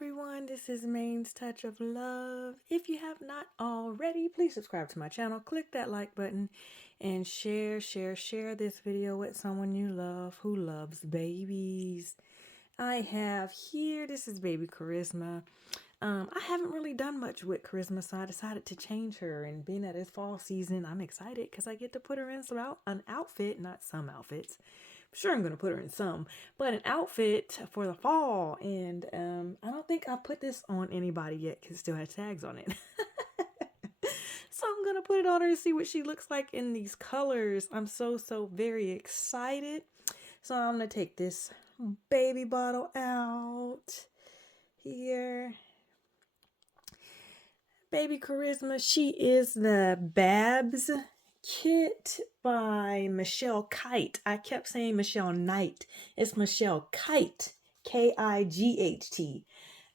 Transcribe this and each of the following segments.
everyone, this is Main's Touch of Love. If you have not already, please subscribe to my channel, click that like button, and share this video with someone you love who loves babies. I have here, this is baby Charisma. I haven't really done much with Charisma, so I decided to change her, and being that it's fall season, I'm excited because I get to put her in an outfit, not some outfits. Sure, I'm gonna put her in some, but an outfit for the fall. And I don't think I put this on anybody yet because it still has tags on it. So I'm gonna put it on her and see what she looks like in these colors. I'm so very excited. So I'm gonna take this baby bottle out here. Baby Charisma, she is the Babs Kit by Michelle Kight. I kept saying Michelle Knight. It's Michelle Kight, Kight.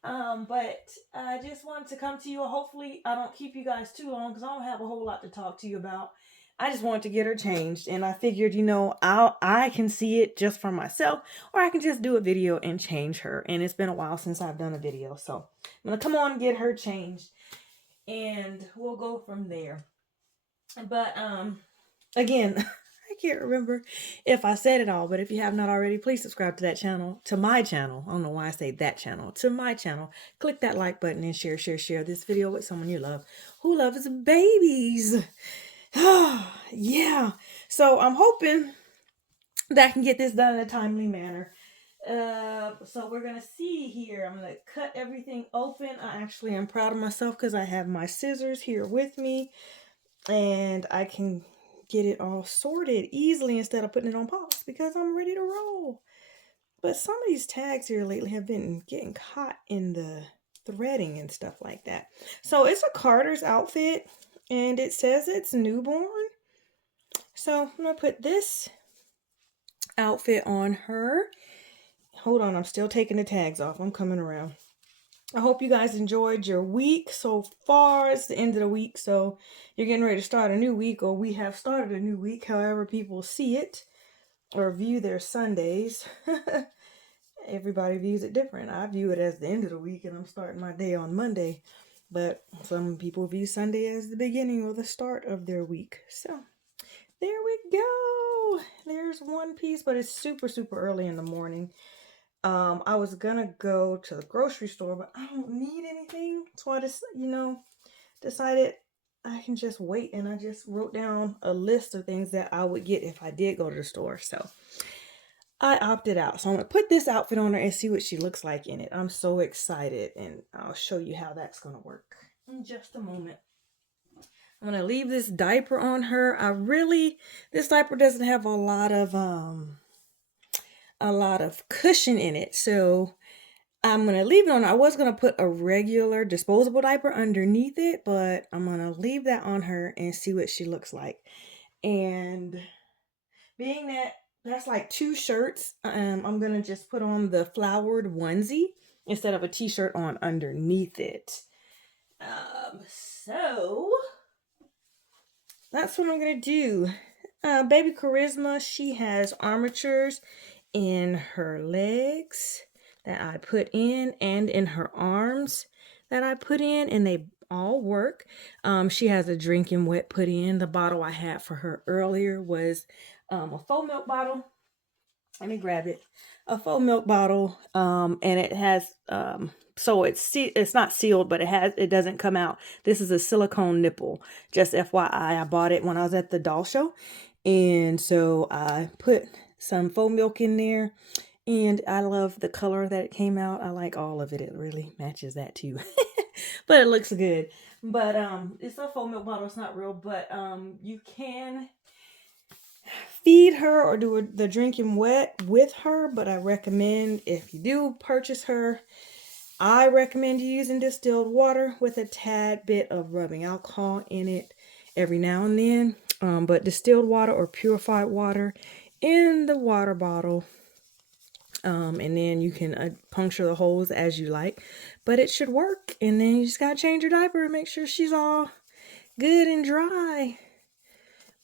But I just wanted to come to you. Hopefully, I don't keep you guys too long because I don't have a whole lot to talk to you about. I just wanted to get her changed, and I figured, I can see it just for myself, or I can just do a video and change her. And it's been a while since I've done a video, so I'm gonna come on and get her changed, and we'll go from there. But again, I can't remember if I said it all, but if you have not already, please subscribe to that channel, to my channel. I don't know why I say that channel, to my channel. Click that like button and share this video with someone you love who loves babies. Yeah. So I'm hoping that I can get this done in a timely manner. So we're gonna see here. I'm gonna cut everything open. I actually am proud of myself because I have my scissors here with me, and I can get it all sorted easily instead of putting it on pause because I'm ready to roll. But some of these tags here lately have been getting caught in the threading and stuff like that. So it's a Carter's outfit, and it says it's newborn. So I'm gonna put this outfit on her. Hold on, I'm still taking the tags off. I'm coming around. I hope you guys enjoyed your week so far. It's the end of the week, so you're getting ready to start a new week, or we have started a new week, however people see it or view their Sundays. Everybody views it different. I view it as the end of the week, and I'm starting my day on Monday, but some people view Sunday as the beginning or the start of their week. So there we go. There's one piece, but it's super early in the morning. I was gonna go to the grocery store, but I don't need anything. So I just, decided I can just wait. And I just wrote down a list of things that I would get if I did go to the store. So I opted out. So I'm gonna put this outfit on her and see what she looks like in it. I'm so excited, and I'll show you how that's gonna work in just a moment. I'm gonna leave this diaper on her. This diaper doesn't have a lot of cushion in it, so I'm gonna leave it on. I was gonna put a regular disposable diaper underneath it, but I'm gonna leave that on her and see what she looks like. And being that that's like two shirts, I'm gonna just put on the flowered onesie instead of a t-shirt on underneath it. So that's what I'm gonna do. Baby Charisma, she has armatures in her legs that I put in, and in her arms that I put in, and they all work. She has a drinking wet put in. The bottle I had for her earlier was a faux milk bottle. Let me grab it. A faux milk bottle, and it has so it's not sealed, but it doesn't come out. This is a silicone nipple. Just FYI, I bought it when I was at the doll show, and so I put some faux milk in there, and I love the color that it came out. I like all of it. It really matches that too. But it looks good. But it's a faux milk bottle. It's not real, but you can feed her or do the drinking wet with her. But I recommend, if you do purchase her, I recommend you using distilled water with a tad bit of rubbing alcohol in it every now and then. But distilled water or purified water in the water bottle. And then you can puncture the holes as you like, but it should work. And then you just gotta change your diaper and make sure she's all good and dry.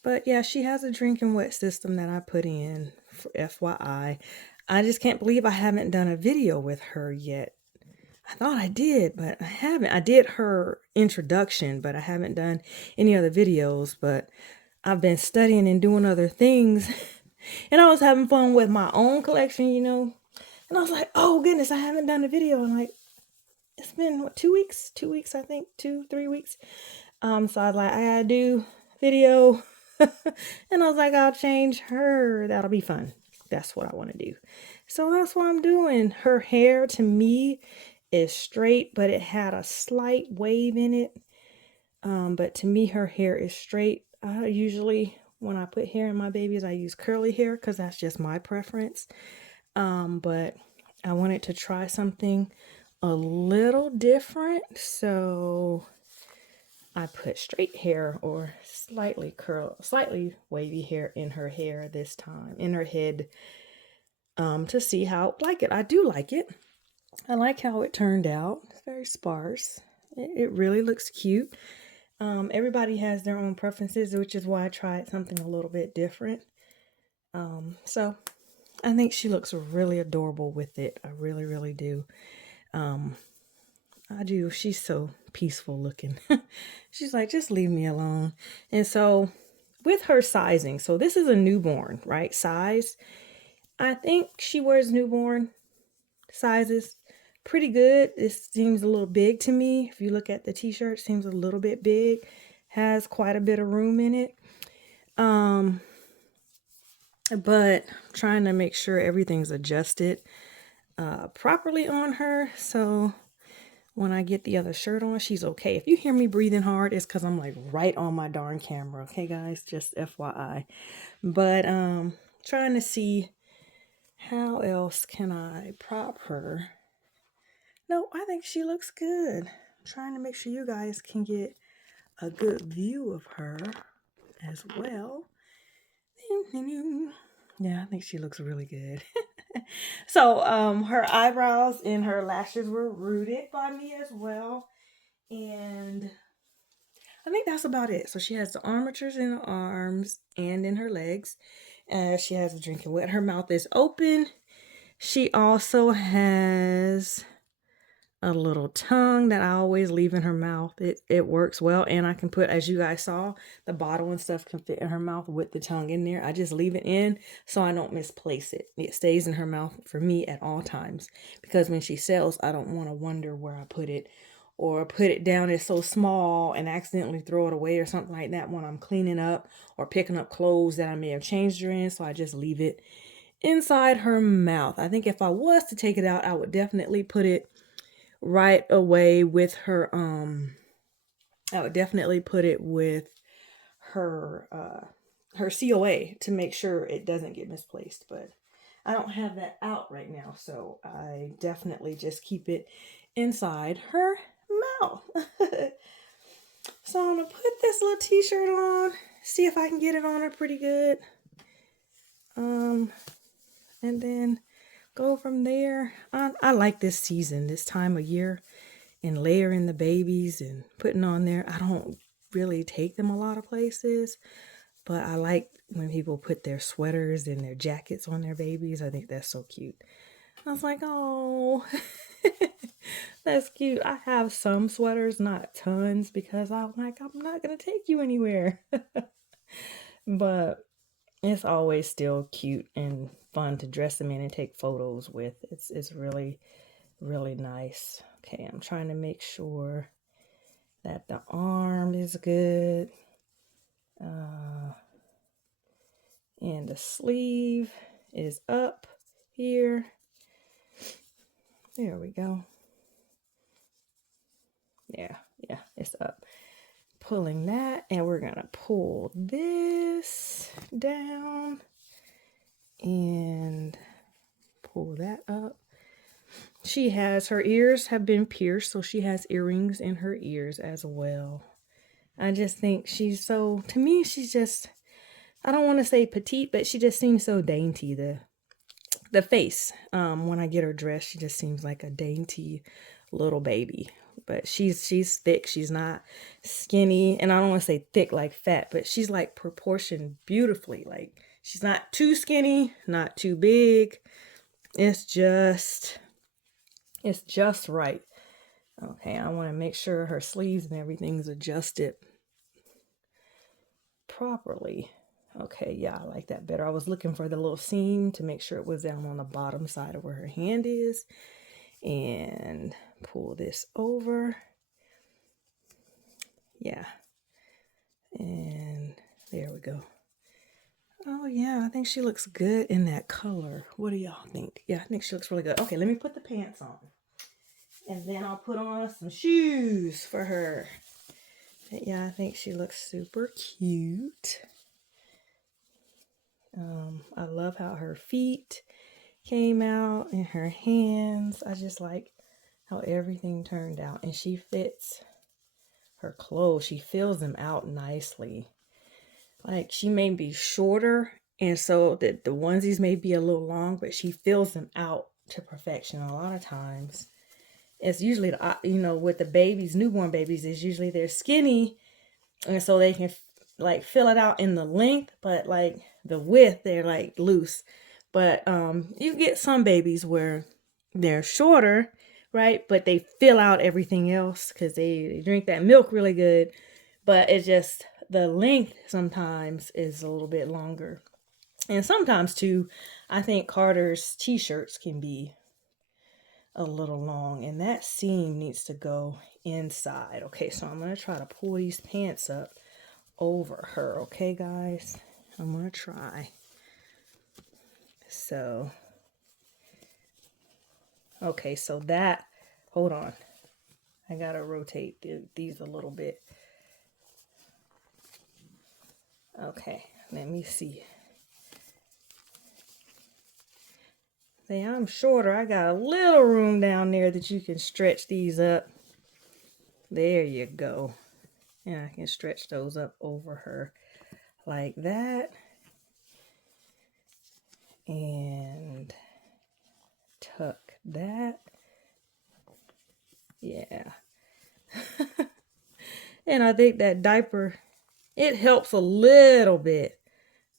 But yeah, she has a drinking wet system that I put in for FYI. I just can't believe I haven't done a video with her yet. I thought I did, but I haven't. I did her introduction, but I haven't done any other videos. But I've been studying and doing other things. And I was having fun with my own collection, you know. And I was like, oh goodness, I haven't done a video. And like, it's been what, 2 weeks? 2 weeks, I think. 2, 3 weeks. So I was like, I gotta do video. And I was like, I'll change her. That'll be fun. That's what I want to do. So that's what I'm doing. Her hair to me is straight, but it had a slight wave in it. But to me, her hair is straight. I usually, when I put hair in my babies, I use curly hair because that's just my preference. But I wanted to try something a little different, so I put straight hair or slightly wavy hair in her hair this time, in her head, to see how I like it. I do like it. I like how it turned out. It's very sparse. It really looks cute. Everybody has their own preferences, which is why I tried something a little bit different. So I think she looks really adorable with it. I really, really do. I do. She's so peaceful looking. She's like, just leave me alone. And so with her sizing, so this is a newborn, right? Size. I think she wears newborn sizes pretty good. This seems a little big to me. If you look at the t-shirt, it seems a little bit big. Has quite a bit of room in it. But I'm trying to make sure everything's adjusted properly on her. So when I get the other shirt on, she's okay. If you hear me breathing hard, it's because I'm like right on my darn camera. Okay, guys, just FYI. But trying to see how else can I prop her. No, I think she looks good. I'm trying to make sure you guys can get a good view of her as well. Yeah, I think she looks really good. So her eyebrows and her lashes were rooted by me as well. And I think that's about it. So she has the armatures in her arms and in her legs. She has a drinking wet. Her mouth is open. She also has a little tongue that I always leave in her mouth. It works well. And I can put, as you guys saw, the bottle and stuff can fit in her mouth with the tongue in there. I just leave it in so I don't misplace it. It stays in her mouth for me at all times. Because when she sells, I don't want to wonder where I put it. Or put it down, it's so small, and accidentally throw it away or something like that when I'm cleaning up or picking up clothes that I may have changed her in. So I just leave it inside her mouth. I think if I was to take it out, I would definitely put it right away with her. I would definitely put it with her her COA to make sure it doesn't get misplaced. But I don't have that out right now, so I definitely just keep it inside her mouth. So I'm gonna put this little t-shirt on, see if I can get it on her pretty good, and then go from there. I like this season, this time of year, and layering the babies and putting on there. I don't really take them a lot of places, but I like when people put their sweaters and their jackets on their babies. I think that's so cute. I was like, oh, that's cute. I have some sweaters, not tons, because I'm like, I'm not going to take you anywhere. But it's always still cute and fun to dress them in and take photos with. It's really, really nice. Okay, I'm trying to make sure that the arm is good. And the sleeve is up here. There we go. Yeah, it's up. Pulling that, and we're gonna pull this down and pull that up. She has, her ears have been pierced, so she has earrings in her ears as well. I just think she's so, to me, she's just, I don't want to say petite, but she just seems so dainty. The face, when I get her dressed, she just seems like a dainty little baby. But she's thick. She's not skinny, and I don't want to say thick like fat, but she's like proportioned beautifully. Like she's not too skinny, not too big. It's just right. Okay, I want to make sure her sleeves and everything's adjusted properly. Okay, yeah, I like that better. I was looking for the little seam to make sure it was down on the bottom side of where her hand is. And pull this over. Yeah. And there we go. Oh yeah, I think she looks good in that color. What do y'all think? Yeah, I think she looks really good. Okay, let me put the pants on. And then I'll put on some shoes for her. Yeah, I think she looks super cute. I love how her feet came out and her hands. I just like how everything turned out. And she fits her clothes. She fills them out nicely. Like she may be shorter, and so the onesies may be a little long, but she fills them out to perfection. A lot of times it's usually the, with the babies, newborn babies, is usually they're skinny, and so they can like fill it out in the length, but like the width they're like loose. But you get some babies where they're shorter, right, but they fill out everything else because they drink that milk really good. But it's just the length sometimes is a little bit longer. And sometimes too, I think Carter's t-shirts can be a little long, and that seam needs to go inside. Okay, so I'm going to try to pull these pants up over her. Okay, guys, I'm going to try. So, okay, so that, hold on. I got to rotate these a little bit. Okay, let me see. See, I'm shorter. I got a little room down there that you can stretch these up. There you go. And I can stretch those up over her like that. And tuck that. Yeah. And I think that diaper, it helps a little bit.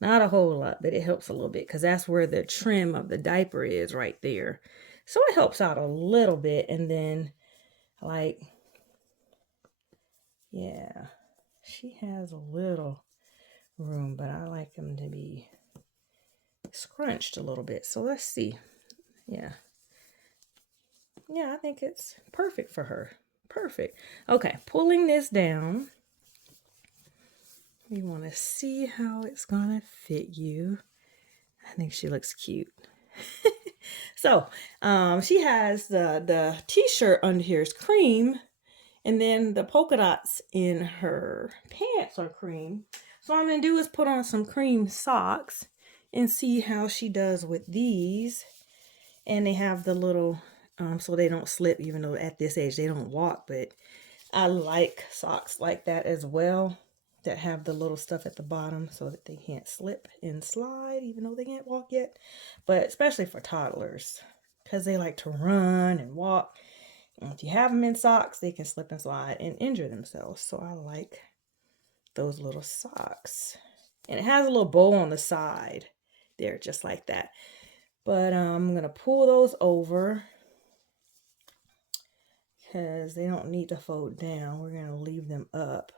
Not a whole lot, but it helps a little bit because that's where the trim of the diaper is right there. So it helps out a little bit. And then, like, yeah, she has a little room, but I like them to be scrunched a little bit. So let's see. Yeah. Yeah, I think it's perfect for her. Perfect. Okay, pulling this down. You want to see how it's going to fit you. I think she looks cute. So, she has the t-shirt under here is cream, and then the polka dots in her pants are cream. So what I'm going to do is put on some cream socks and see how she does with these. And they have the little, so they don't slip, even though at this age they don't walk, but I like socks like that as well, that have the little stuff at the bottom so that they can't slip and slide, even though they can't walk yet. But especially for toddlers, because they like to run and walk. And if you have them in socks, they can slip and slide and injure themselves. So I like those little socks. And it has a little bow on the side there, just like that. But I'm going to pull those over because they don't need to fold down. We're going to leave them up.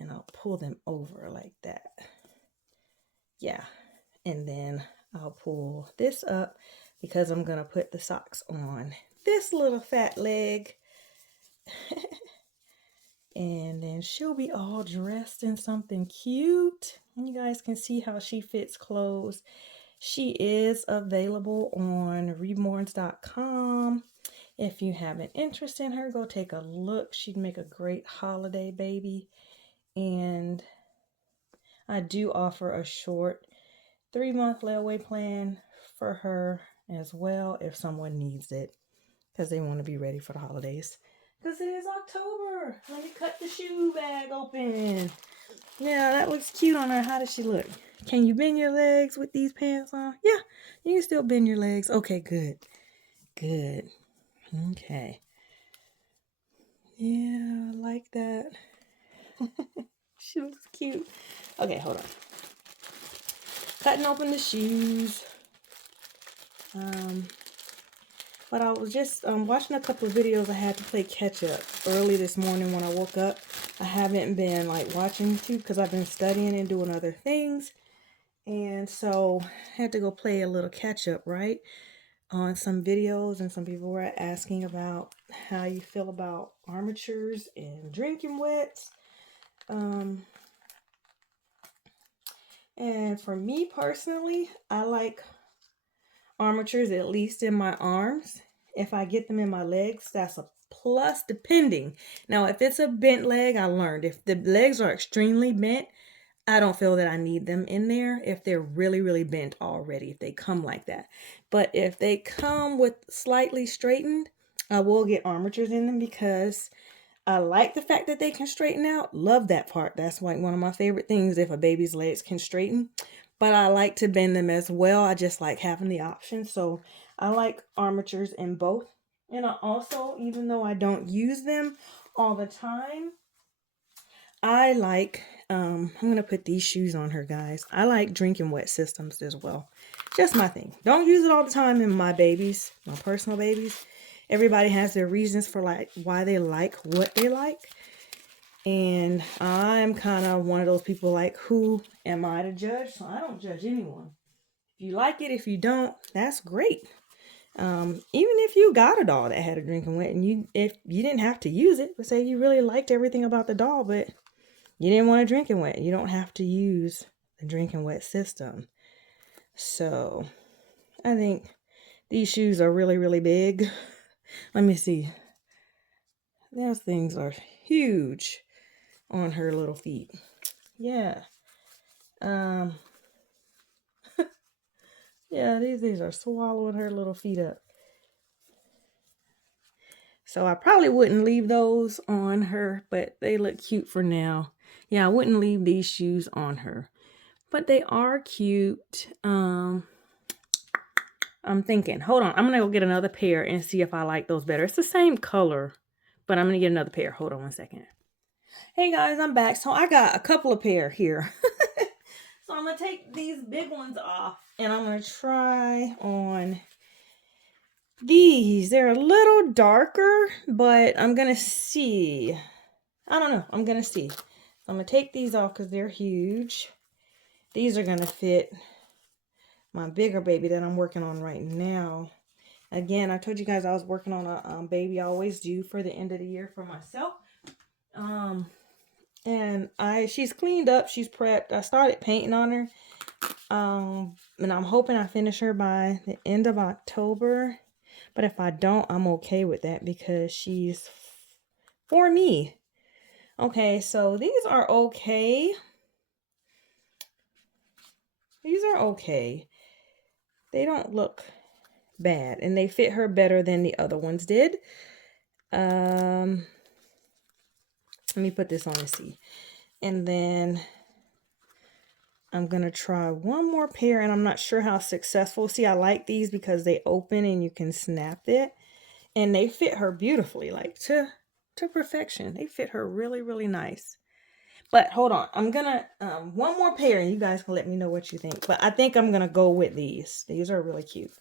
And I'll pull them over like that. Yeah. And then I'll pull this up because I'm going to put the socks on this little fat leg. And then she'll be all dressed in something cute. And you guys can see how she fits clothes. She is available on reborns.com. If you have an interest in her, go take a look. She'd make a great holiday baby. And I do offer a short 3-month layaway plan for her as well if someone needs it, because they want to be ready for the holidays. Because it is October. Let me cut the shoe bag open. Yeah, that looks cute on her. How does she look? Can you bend your legs with these pants on? Yeah, you can still bend your legs. Okay, good. Good. Okay. Yeah, I like that. She looks cute. Okay, hold on. Cutting open the shoes. But I was just watching a couple of videos. I had to play catch up early this morning when I woke up. I haven't been like watching YouTube because I've been studying and doing other things. And so I had to go play a little catch up, right? On some videos, and some people were asking about how you feel about armatures and drinking wets. And for me personally, I like armatures at least in my arms. If I get them in my legs, that's a plus, depending. Now, if it's a bent leg, I learned if the legs are extremely bent, I don't feel that I need them in there if they're really, really bent already, if they come like that. But if they come with slightly straightened, I will get armatures in them because I like the fact that they can straighten out. Love that part. That's like one of my favorite things, if a baby's legs can straighten. But I like to bend them as well. I just like having the option. So I like armatures in both. And I also, even though I don't use them all the time, I like, I'm going to put these shoes on her, guys. I like drinking wet systems as well. Just my thing. Don't use it all the time in my babies, my personal babies. Everybody has their reasons for like why they like what they like. And I'm kind of one of those people like, who am I to judge? So I don't judge anyone. If you like it, if you don't, that's great. Even if you got a doll that had a drinking wet and if you didn't have to use it, but say you really liked everything about the doll, but you didn't want a drinking wet, you don't have to use the drinking wet system. So I think these shoes are really, really big. Let me see. Those things are huge on her little feet. Yeah. Yeah, these are swallowing her little feet up. So I probably wouldn't leave those on her, but they look cute for now. Yeah, I wouldn't leave these shoes on her, but they are cute. I'm thinking, hold on, I'm gonna go get another pair and see if I like those better. It's the same color, but I'm gonna get another pair. Hold on one second. Hey guys, I'm back. So I got a couple of pair here. So I'm gonna take these big ones off and I'm gonna try on these. They're a little darker, but I'm gonna see. I don't know. I'm gonna see. I'm gonna take these off because they're huge. These are gonna fit my bigger baby that I'm working on right now. Again, I told you guys I was working on a baby I always do for the end of the year for myself. And she's cleaned up, she's prepped. I started painting on her. And I'm hoping I finish her by the end of October. But if I don't, I'm okay with that because she's for me. Okay, so these are okay. These are okay. They don't look bad, and they fit her better than the other ones did. Let me put this on and see. And then I'm going to try one more pair, and I'm not sure how successful. See, I like these because they open and you can snap it. And they fit her beautifully, like to perfection. They fit her really, really nice. But hold on. I'm going to, one more pair, and you guys can let me know what you think. But I think I'm going to go with these. These are really cute.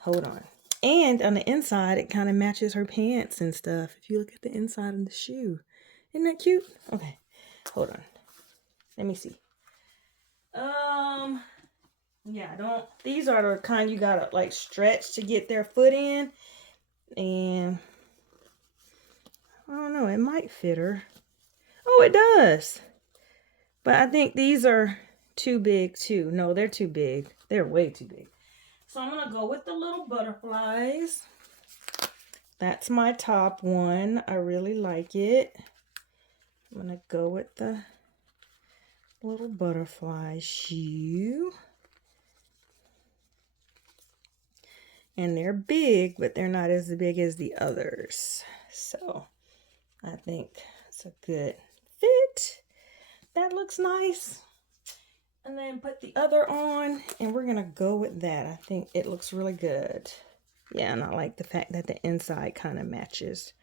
Hold on. And on the inside, it kind of matches her pants and stuff. If you look at the inside of the shoe. Isn't that cute? Okay. Hold on. Let me see. Yeah, these are the kind you gotta like stretch to get their foot in. And I don't know, it might fit her. Oh, it does. But I think these are too big too. No, they're too big. They're way too big. So I'm gonna go with the little butterflies. That's my top one. I really like it. I'm gonna go with the little butterfly shoe. And they're big, but they're not as big as the others. So I think it's a good fit. That looks nice. And then put the other on, and we're gonna go with that. I think it looks really good. Yeah, and I like the fact that the inside kind of matches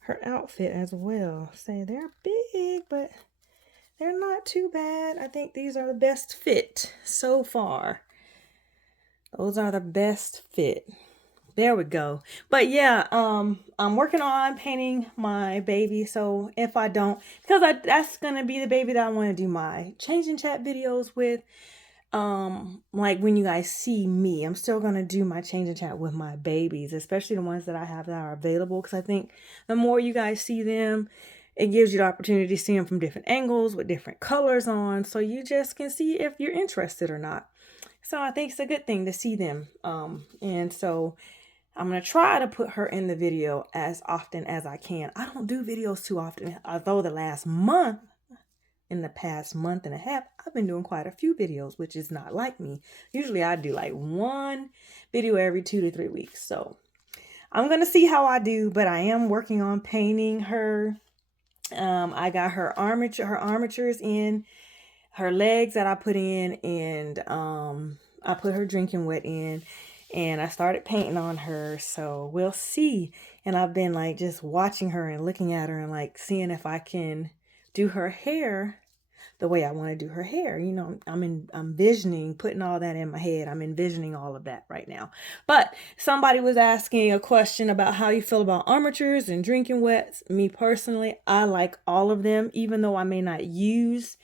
her outfit as well. Say they're big, but they're not too bad. I think these are the best fit so far. Those are the best fit. There we go. But yeah, I'm working on painting my baby. So if I don't, because that's gonna be the baby that I want to do my change and chat videos with. Like when you guys see me, I'm still gonna do my change and chat with my babies, especially the ones that I have that are available. Because I think the more you guys see them, it gives you the opportunity to see them from different angles with different colors on, so you just can see if you're interested or not. So I think it's a good thing to see them. And so I'm going to try to put her in the video as often as I can. I don't do videos too often, although in the past month and a half, I've been doing quite a few videos, which is not like me. Usually I do like one video every 2 to 3 weeks. So I'm going to see how I do, but I am working on painting her. I got her armatures in, her legs that I put in, and I put her drinking wet in, and I started painting on her. So we'll see. And I've been like just watching her and looking at her and like seeing if I can do her hair the way I want to do her hair. You know, I'm envisioning putting all that in my head. I'm envisioning all of that right now. But somebody was asking a question about how you feel about armatures and drinking wets. Me personally, I like all of them, even though I may not use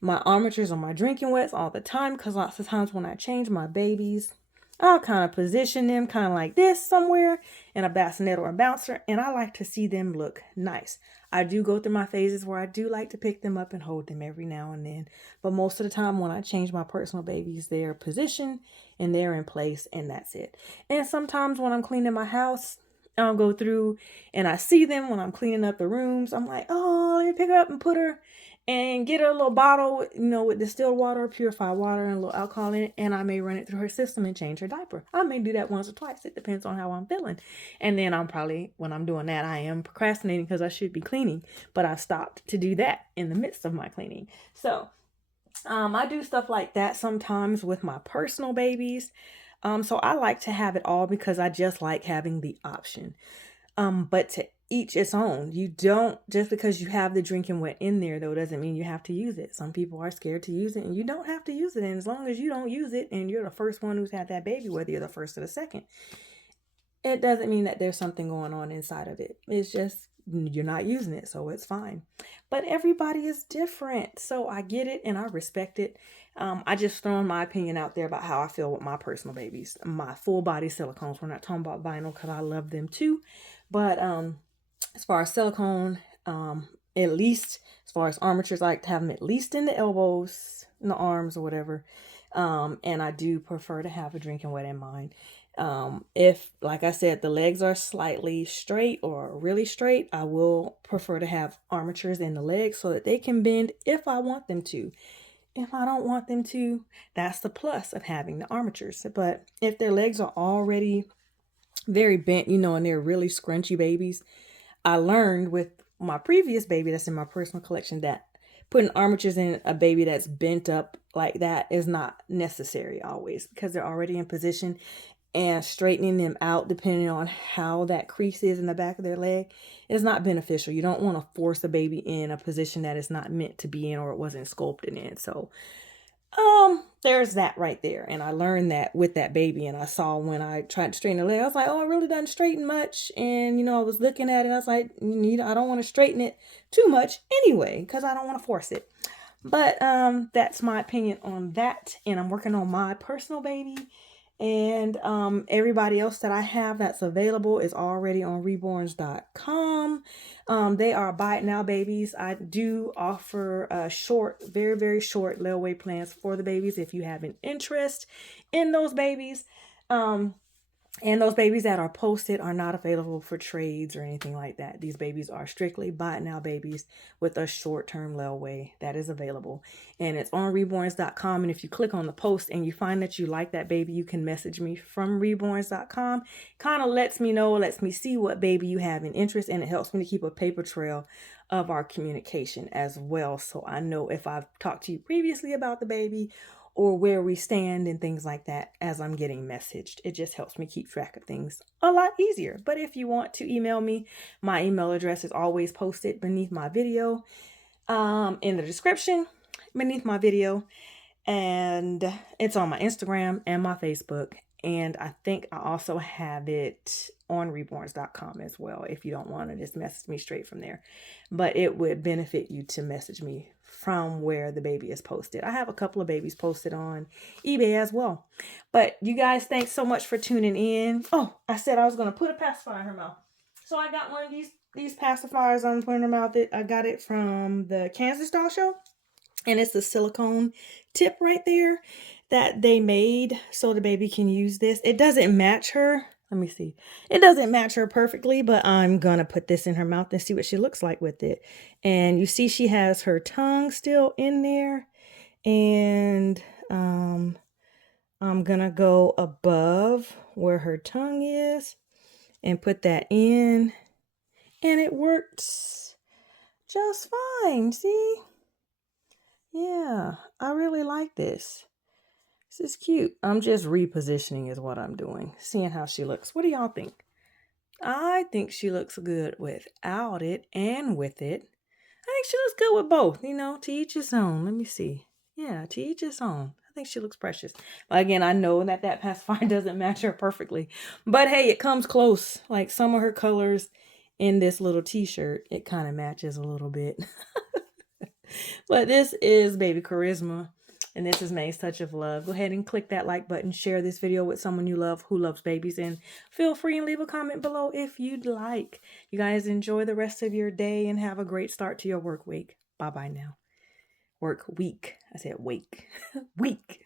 my armatures or my drinking wets all the time, because lots of times when I change my babies, I'll kind of position them kind of like this somewhere in a bassinet or a bouncer, and I like to see them look nice. I do go through my phases where I do like to pick them up and hold them every now and then, but most of the time when I change my personal babies, they're positioned and they're in place, and that's it. And sometimes when I'm cleaning my house, I'll go through and I see them when I'm cleaning up the rooms. I'm like, oh, let me pick her up and put her and get her a little bottle, you know, with distilled water, purified water, and a little alcohol in it, and I may run it through her system and change her diaper. I may do that once or twice. It depends on how I'm feeling. And then when I'm doing that, I am procrastinating because I should be cleaning, but I stopped to do that in the midst of my cleaning. So I do stuff like that sometimes with my personal babies. So I like to have it all because I just like having the option. But to each its own. You don't, just because you have the drinking wet in there though, doesn't mean you have to use it. Some people are scared to use it, and you don't have to use it. And as long as you don't use it and you're the first one who's had that baby, whether you're the first or the second, it doesn't mean that there's something going on inside of it. It's just you're not using it, so it's fine. But everybody is different, so I get it and I respect it. I just thrown my opinion out there about how I feel with my personal babies, my full body silicones. We're not talking about vinyl because I love them too, but as far as silicone, at least as far as armatures, I like to have them at least in the elbows, in the arms or whatever. And I do prefer to have a drinking wet in mine. If, like I said, the legs are slightly straight or really straight, I will prefer to have armatures in the legs so that they can bend if I want them to. If I don't want them to, that's the plus of having the armatures. But if their legs are already very bent, you know, and they're really scrunchy babies, I learned with my previous baby that's in my personal collection that putting armatures in a baby that's bent up like that is not necessary always, because they're already in position, and straightening them out depending on how that crease is in the back of their leg is not beneficial. You don't want to force a baby in a position that it's not meant to be in or it wasn't sculpted in. So there's that right there. And I learned that with that baby, and I saw when I tried to straighten the leg, I was like, oh, it really doesn't straighten much. And, you know, I was looking at it, I was like, I don't want to straighten it too much anyway, because I don't want to force it. But that's my opinion on that. And I'm working on my personal baby. And everybody else that I have that's available is already on reborns.com. They are buy it now babies. I do offer short, very, very short layaway plans for the babies if you have an interest in those babies. And those babies that are posted are not available for trades or anything like that. These babies are strictly buy it now babies with a short-term layaway that is available. And it's on reborns.com. And if you click on the post and you find that you like that baby, you can message me from reborns.com. Kind of lets me know, lets me see what baby you have in interest, and it helps me to keep a paper trail of our communication as well. So I know if I've talked to you previously about the baby or where we stand and things like that as I'm getting messaged. It just helps me keep track of things a lot easier. But if you want to email me, my email address is always posted beneath my video, in the description beneath my video. And it's on my Instagram and my Facebook And I think I also have it on reborns.com as well if you don't want to just message me straight from there. But it would benefit you to message me from where the baby is posted. I have a couple of babies posted on eBay as well. But you guys, thanks so much for tuning in. Oh, I said I was going to put a pacifier in her mouth. So I got one of these pacifiers I'm putting in her mouth. I got it from the Kansas Doll Show. And it's a silicone tip right there that they made so the baby can use this. It doesn't match her. Let me see. It doesn't match her perfectly, but I'm going to put this in her mouth and see what she looks like with it. And you see she has her tongue still in there. And I'm going to go above where her tongue is and put that in. And it works just fine. See? Yeah, I really like this. This is cute. I'm just repositioning is what I'm doing. Seeing how she looks. What do y'all think? I think she looks good without it and with it. I think she looks good with both. You know, to each his own. Let me see. Yeah, to each his own. I think she looks precious. But again, I know that pacifier doesn't match her perfectly. But hey, it comes close. Like some of her colors in this little t-shirt, it kind of matches a little bit. But this is Baby Charisma, and this is May's Touch of Love. Go ahead and click that like button. Share this video with someone you love who loves babies, and feel free and leave a comment below if you'd like. You guys enjoy the rest of your day and have a great start to your work week. Bye-bye now. Work week. I said wake. Week.